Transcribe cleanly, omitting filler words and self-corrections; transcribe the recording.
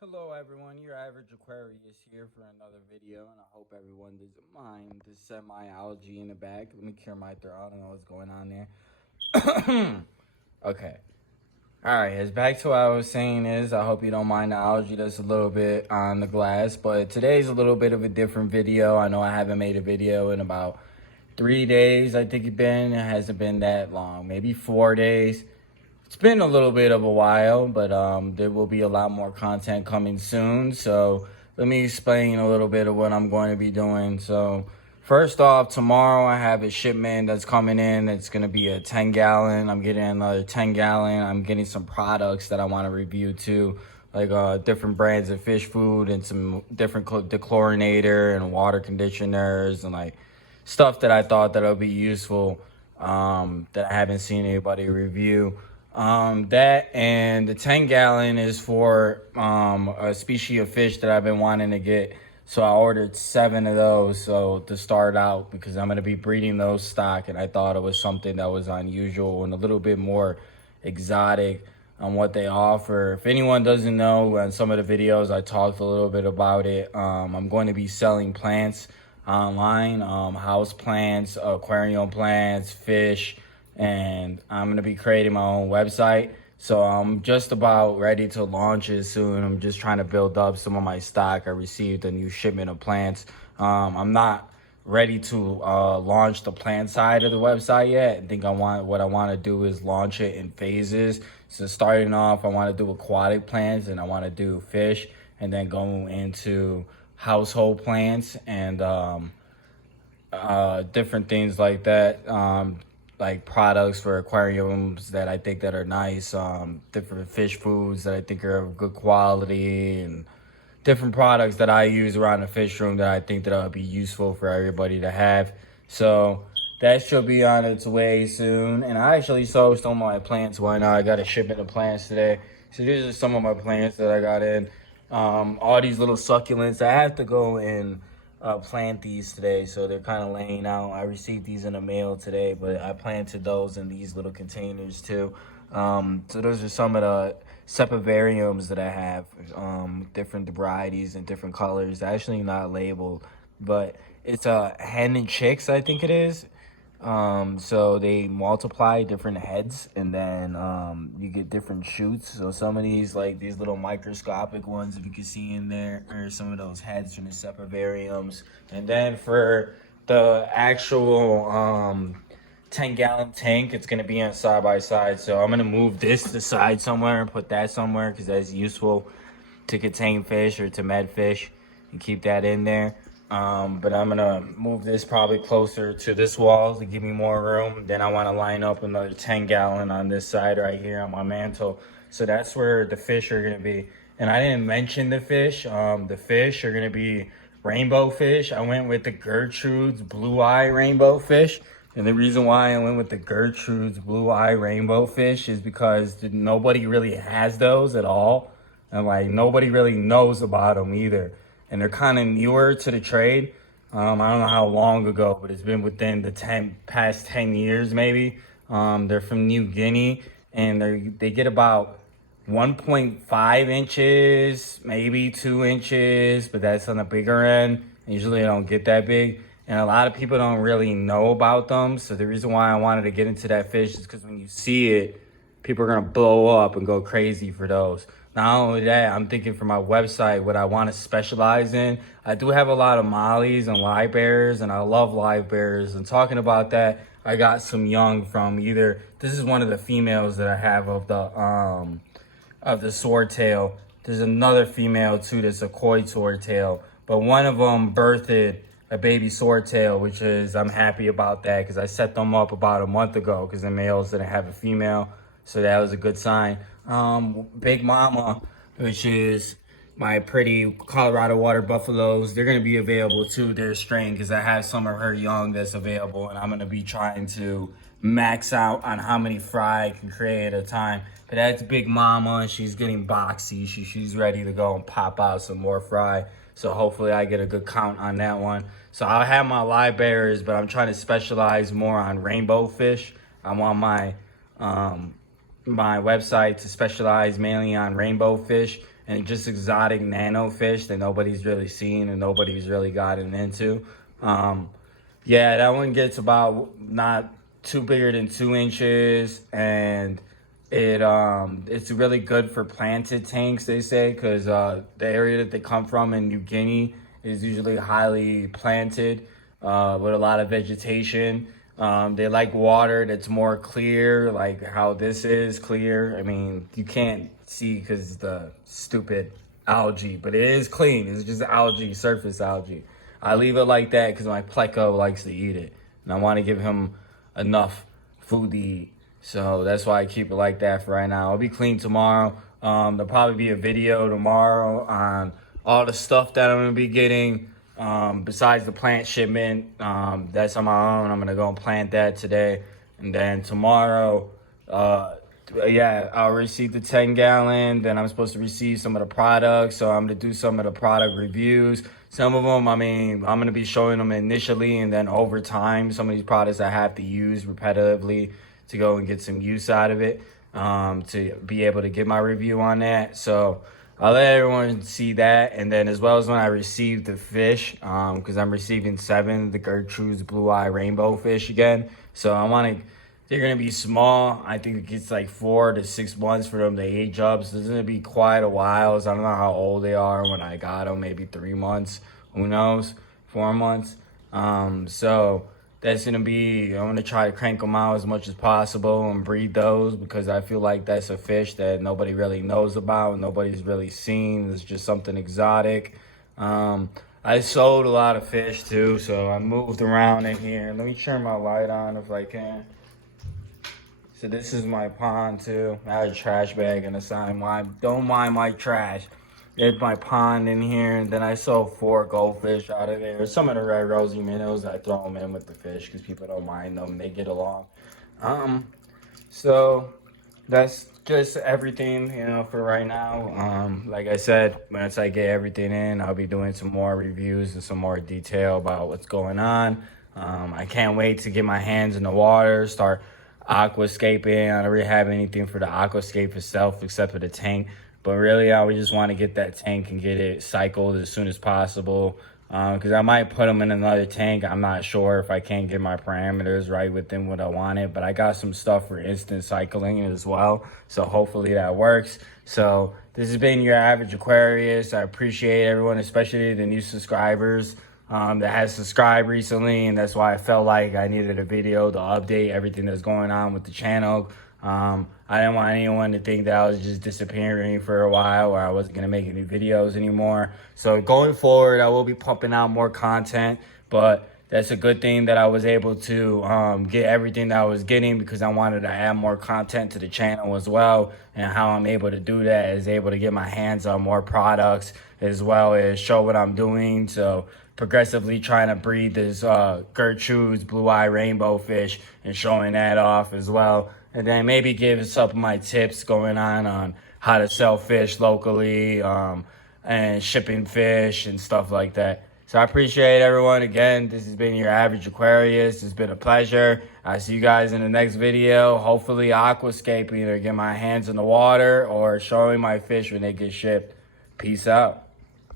Hello everyone, your average Aquarius here for another video, and I hope everyone doesn't mind the semi-algae in the back. Let me clear my throat. I don't know what's going on there. Okay. Alright, as back to what I was saying is, I hope you don't mind the algae that's a little bit on the glass, but today's a little bit of a different video. I know I haven't made a video in about 3 days, I think it hasn't been that long, maybe 4 days. It's been a little bit of a while, but there will be a lot more content coming soon. So let me explain a little bit of what I'm going to be doing. So first off, tomorrow I have a shipment that's coming in. It's going to be a 10 gallon. I'm getting another 10 gallon. I'm getting some products that I want to review too, like different brands of fish food and some different dechlorinator and water conditioners and like stuff that I thought that would be useful that I haven't seen anybody review. That and the 10 gallon is for a species of fish that I've been wanting to get. So I ordered 7 of those so to start out because I'm going to be breeding those stock, and I thought it was something that was unusual and a little bit more exotic on what they offer. If anyone doesn't know, on some of the videos I talked a little bit about it. I'm going to be selling plants online, house plants, aquarium plants, fish, and I'm going to be creating my own website. So I'm just about ready to launch it soon. I'm just trying to build up some of my stock. I received a new shipment of plants. I'm not ready to launch the plant side of the website yet. I think what I want to do is launch it in phases. So starting off, I want to do aquatic plants, and I want to do fish, and then go into household plants and different things like that. Like products for aquariums that I think that are nice, different fish foods that I think are of good quality, and different products that I use around the fish room that I think that will be useful for everybody to have. So that should be on its way soon. And I actually sold some of my plants. Why not? I got a shipment of plants today. So these are some of my plants that I got in. All these little succulents. I have to go and plant these today, so they're kind of laying out. I received these in the mail today, but I planted those in these little containers too. So those are some of the sepivariums that I have, different varieties and different colors. Actually not labeled, but it's a hen and chicks, I think it is. So they multiply different heads, and then you get different shoots. So some of these, like these little microscopic ones, if you can see in there, are some of those heads from the sepivariums. And then for the actual 10-gallon tank, it's gonna be on side by side. So I'm gonna move this aside somewhere and put that somewhere because that's useful to contain fish or to med fish, and keep that in there. But I'm gonna move this probably closer to this wall to give me more room. Then I want to line up another 10 gallon on this side right here on my mantle. So that's where the fish are gonna be. And I didn't mention the fish. The fish are gonna be rainbow fish. I went with the Gertrude's blue eye rainbow fish. And the reason why I went with the Gertrude's blue eye rainbow fish is because nobody really has those at all. And like nobody really knows about them either. And they're kind of newer to the trade. I don't know how long ago, but it's been within the past 10 years maybe. They're from New Guinea, and they get about 1.5 inches, maybe 2 inches, but that's on the bigger end. Usually they don't get that big. And a lot of people don't really know about them. So the reason why I wanted to get into that fish is because when you see it, people are going to blow up and go crazy for those. Not only that, I'm thinking for my website, what I want to specialize in. I do have a lot of mollies and live bearers, and I love live bearers. And talking about that, I got some young from either, this is one of the females that I have of the swordtail. There's another female too that's a koi swordtail, but one of them birthed a baby swordtail, which is, I'm happy about that because I set them up about a month ago because the males didn't have a female. So that was a good sign. Big Mama, which is my pretty Colorado water buffaloes, they're going to be available too. They're a strain because I have some of her young that's available, and I'm going to be trying to max out on how many fry I can create at a time. But that's Big Mama. She's getting boxy. She's ready to go and pop out some more fry. So hopefully I get a good count on that one. So I'll have my live bearers, but I'm trying to specialize more on rainbow fish. I want my website to specialize mainly on rainbow fish. and just exotic nano fish that nobody's really seen and nobody's really gotten into. Yeah, that one gets about not too bigger than 2 inches, and it's really good for planted tanks, they say, because the area that they come from in New Guinea is usually highly planted with a lot of vegetation. They like water that's more clear, like how this is clear. I mean, you can't see because the stupid algae, but it is clean. It's just algae, surface algae. I leave it like that because my pleco likes to eat it, and I want to give him enough food to eat. So that's why I keep it like that for right now. It'll be clean tomorrow. There'll probably be a video tomorrow on all the stuff that I'm gonna be getting. Besides the plant shipment, that's on my own. I'm gonna go and plant that today, and then tomorrow, yeah, I'll receive the 10-gallon. Then I'm supposed to receive some of the products, so I'm gonna do some of the product reviews. Some of them, I mean, I'm gonna be showing them initially, and then over time, some of these products I have to use repetitively to go and get some use out of it, to be able to get my review on that. So I'll let everyone see that, and then as well as when I receive the fish, because I'm receiving 7 of the Gertrude's Blue Eye Rainbow fish again. So they're gonna be small. I think it gets like 4 to 6 months for them to age up. So it's gonna be quite a while. So I don't know how old they are when I got them. Maybe 3 months. Who knows? 4 months. So that's gonna be. I'm gonna try to crank them out as much as possible and breed those, because I feel like that's a fish that nobody really knows about. Nobody's really seen. It's just something exotic. I sold a lot of fish too, so I moved around in here. Let me turn my light on if I can. So this is my pond too. I had a trash bag and a sign. Don't mind my trash. There's my pond in here, and then I sold 4 goldfish out of there. Some of the red rosy minnows, I throw them in with the fish because people don't mind them. They get along. So that's just everything, for right now. Like I said, once I get everything in, I'll be doing some more reviews and some more detail about what's going on. I can't wait to get my hands in the water, start aquascaping. I don't really have anything for the aquascape itself except for the tank. But really, I would just want to get that tank and get it cycled as soon as possible. Because I might put them in another tank. I'm not sure if I can't get my parameters right within what I wanted. But I got some stuff for instant cycling as well. So hopefully that works. So this has been your average Aquarius. I appreciate everyone, especially the new subscribers that has subscribed recently. And that's why I felt like I needed a video to update everything that's going on with the channel. I didn't want anyone to think that I was just disappearing for a while, or I wasn't going to make any videos anymore. So going forward, I will be pumping out more content, but that's a good thing that I was able to get everything that I was getting, because I wanted to add more content to the channel as well. And how I'm able to do that is able to get my hands on more products, as well as show what I'm doing. So progressively trying to breed this Gertrude's Blue Eye Rainbow fish and showing that off as well. And then maybe give some of my tips going on how to sell fish locally, and shipping fish and stuff like that. So I appreciate everyone. Again, this has been your average Aquarius. It's been a pleasure. I'll see you guys in the next video. Hopefully aquascaping, either get my hands in the water or showing my fish when they get shipped. Peace out.